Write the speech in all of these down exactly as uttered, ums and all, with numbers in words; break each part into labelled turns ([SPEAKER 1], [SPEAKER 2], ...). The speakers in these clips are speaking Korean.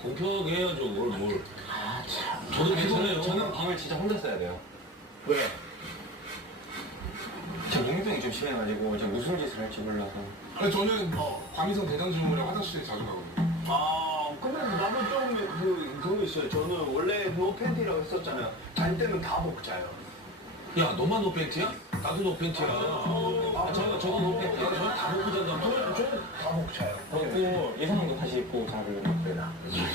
[SPEAKER 1] 공평하게 해야죠. 뭘 뭘.
[SPEAKER 2] 아 참.
[SPEAKER 1] 저도 괜찮아요.
[SPEAKER 2] 저는 방을 진짜 혼자 써야 돼요. 왜? 제 몽유병이 좀 심해가지고 제가 무슨 짓을 할지 몰라서.
[SPEAKER 3] 아니 저는 어, 과민성 대장증후에 화장실에 자주 가거든요.
[SPEAKER 4] 아, 근데 나도 좀 그, 그런 거 있어요. 저는 원래 노 팬티라고 했었잖아요. 잘 때는 다 먹고 자요.
[SPEAKER 1] 야, 너만 노팬티야? 나도 노팬티야.
[SPEAKER 2] 아 저거 저거 노 팬티.
[SPEAKER 1] 야, 저는 다 먹고 잔단 말이야.
[SPEAKER 4] 저는, 저는 다 먹고 자요.
[SPEAKER 2] 그리고 예상도 다시 입고 자고 그래요.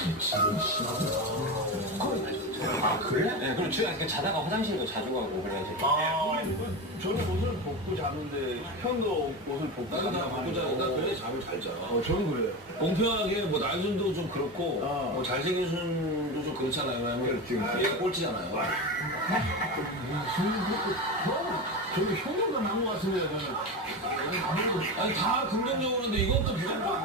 [SPEAKER 4] 아, 그래?
[SPEAKER 2] 네, 그리고 제가 이렇게 자다가 화장실도 자주 가고 그래가지고.
[SPEAKER 4] 아, 저는 옷을 벗고 자는데 형도 옷을 벗고
[SPEAKER 1] 나도 다
[SPEAKER 4] 잔다고
[SPEAKER 1] 먹고
[SPEAKER 4] 하니까.
[SPEAKER 1] 자니까 그래 잠을 잘 자.
[SPEAKER 4] 어, 저는 그래요.
[SPEAKER 1] 공평하게 뭐 날순도 좀 그렇고
[SPEAKER 4] 어.
[SPEAKER 1] 뭐 잘생긴 순도 좀 그렇잖아요. 왜냐면 얘가 꼴찌잖아요.
[SPEAKER 4] 저는 형보다 나은 것 같은데, 저는.
[SPEAKER 1] 아니 다 긍정적으로 하는데 이건 또 부정적으로.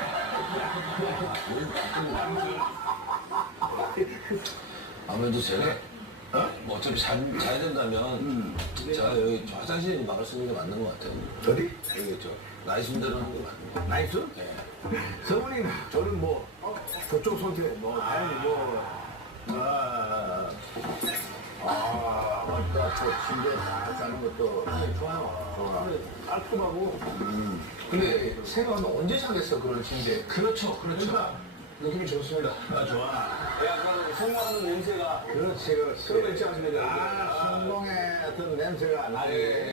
[SPEAKER 1] 아무래도 제가
[SPEAKER 4] 어?
[SPEAKER 1] 뭐 어차피 자, 자야 된다면 제가 여기 저 화장실 막을 수 있는 게 맞는 것 같아요.
[SPEAKER 4] 어디?
[SPEAKER 1] 여기 저 나이 순대로 하는 게 맞는 것 같아요.
[SPEAKER 4] 나이스?
[SPEAKER 1] 네.
[SPEAKER 4] 성훈이, 저는 뭐, 저쪽 선택, 뭐, 다행히 뭐, 아, 아, 맞다. 저 침대 다 자는 것도 좋아요. 좋아. 깔끔하고.
[SPEAKER 3] 근데 생각하면 언제 사겠어 그런 침대.
[SPEAKER 1] 그렇죠, 그렇죠.
[SPEAKER 3] 느낌이 좋습니다.
[SPEAKER 4] 아, 좋아. 약간 성공하는 냄새가.
[SPEAKER 3] 그렇지 그렇지.
[SPEAKER 4] 그런 거 있지 않습니까?
[SPEAKER 3] 아, 성공의 어떤 냄새가 나네.